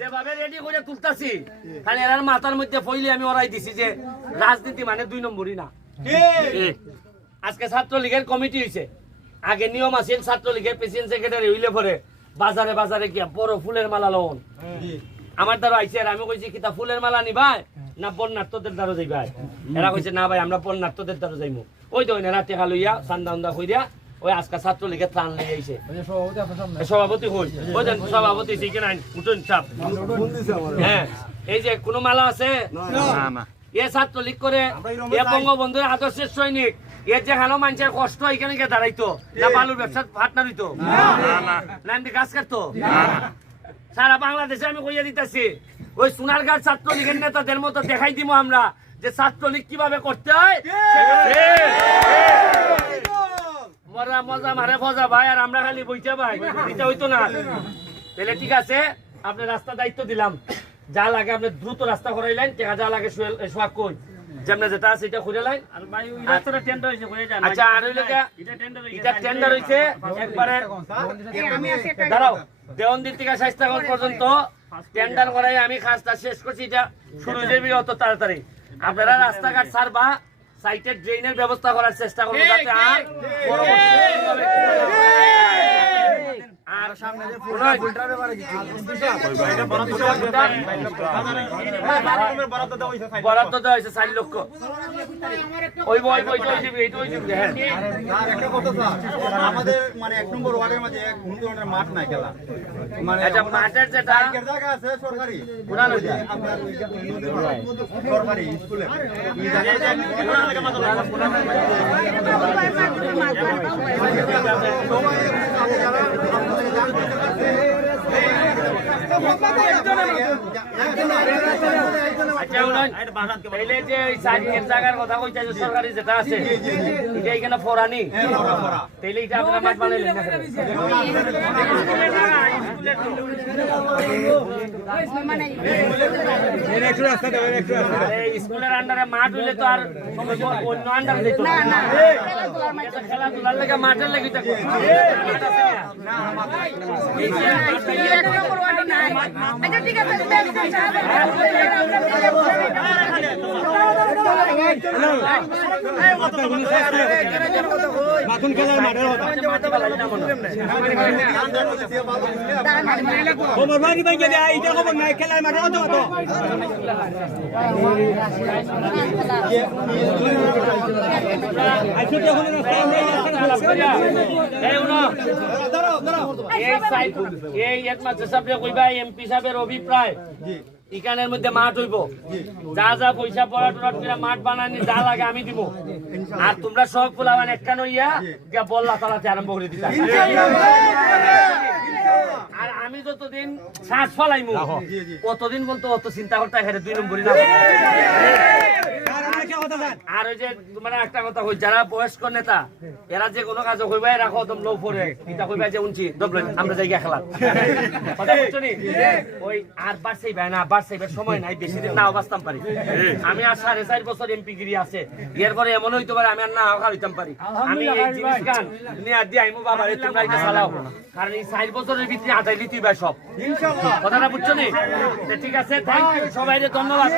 যেভাবে রেডি করে তুলতাছি খালি এর মাথার মধ্যে ফইলে আমি ওরাই দিছি যে রাজনীতি মানে 2 নম্বরই না। আজকে ছাত্রলীগের কমিটি হইছে, আগে নিয়ম আছে ছাত্রলীগের প্রেসিডেন্ট সেক্রেটারি হইলে পরে বাজারে বাজারে গিয়া বড় ফুলের মালা লন। আমার দ্বারা আইছে আর আমি কইছি কিতা ফুলের মালা নিবাই না বন্যার্থদের দ্বারা যাইবাই? এরা কইছে না ভাই আমরা বন্যার্থদের দ্বারা যাইমু। ওই তো রাতে খালইয়া সান্দা উন্দা কইরা ওই আজকে ছাত্রলীগের ত্রাণ লই আইছে সভাপতি হই ওই দেন সভাপতি ঠিক না উঠুন চাপ। হ্যাঁ এই যে কোন মালা আছে না এ ছাত্রলীগ করে এ বঙ্গবন্ধুর আদর্শের সৈনিক এর যেখানে মানুষের কষ্ট এখানে গিয়ে দাঁড়াইতো না বালুর ব্যবসা পার্টনার হইতো না এমনি গাছ কাটতো সারা বাংলাদেশে আমি কইয়া দিতেছি ওই সোনারগাঁর ছাত্রলীগের নেতাদের মতো দেখাই দিব আমরা যে ছাত্রলীগ কিভাবে করতে হয়। মজা মারে ফজা ভাই আর আমরা খালি বইতে ভাই এটা হইতো না। তাহলে ঠিক আছে আপনি রাস্তা দায়িত্ব দিলাম, যা লাগে আপনি দ্রুত রাস্তা করাইলেন, টাকা যা লাগে সোয়াগ কই যেমন যেটা আছে এটা খুঁজে লাইন। আচ্ছা আর এটা টেন্ডার হইছে একবারে দাঁড়াও দেওয়ানদির থেকে শাইস্তাগঞ্জ পর্যন্ত টেন্ডার করাই আমি কাজটা শেষ করছি। এটা শুরু যাবি অত তাড়াতাড়ি। আপনারা রাস্তাঘাট সারবা, সাইটের ড্রেনের ব্যবস্থা করার চেষ্টা করবো যাতে আর বরাদ্দ দেওয়া হয়েছে 4 লক্ষ। আমাদের মানে 1 নম্বর ওয়ার্ডের মাঝে কোনো ধরনের মাঠ নাই খেলা, মানে মাঠের যেটা জায়গা আছে সরকারি সরকারি স্কুলে জায়গার কথা কইতে সরকারি যেটা আছে এটা এখানে ফরানি তাইলে এটা আপনারা মাঠ বানাইলেন না স্কুলের আন্ডারে মাঠ হইলে তো আর অন্য আন্ডারে যেত না, খেলাধুলার লেগে মাঠের লেগে খবর বাড়ি ভাই গেলে এইটা খবর নাই খেলার মাঠে কত কত এই একমাত্র সাহেব কইবা এমপি সাহেবের অভিপ্রায় ইকানের মধ্যে মাঠ হইব, যা যা পয়সা পড়া টড়াট করে মাঠ বানানি যা লাগে আমি দিব, আর তোমরা সব ফুলাবান একটা নইয়া গিয়া বল্লা চালাতে আরম্ভ করে দিতা। আর আমি যতদিন শ্বাস ফলাইমু কতদিন বলতো অত চিন্তা করতে এখানে 2 নম্বরই না। আর ওই যে তোমার একটা কথা কই যারা বয়স্ক নেতা এরা যে কোনো কাজ কইবাই রাখো একদম লো পরে এটা কইবাই যে উনছি দবলেন আমরা জায়গা খেলা কথা বুঝছনি ওই আর বাড়ছেই ভাই না বাড়ছেই সময় নাই বেশি দিন নাও বাঁচতাম পারি আমি আর 4.5 বছর এমপি গিরি আছে এরপরে এমন হইতে পারে আমি আর না হইতাম পারি আমি এই জিনিস গান নিয়ে দি আইমু বাবা রে তোমরা এটা চালাও কারণ এই 4 বছরের ভিতরে আটাই দিতে ভাই সব ইনশাআল্লাহ কথাটা বুঝছনি ঠিক আছে থ্যাংক ইউ সবাইকে ধন্যবাদ।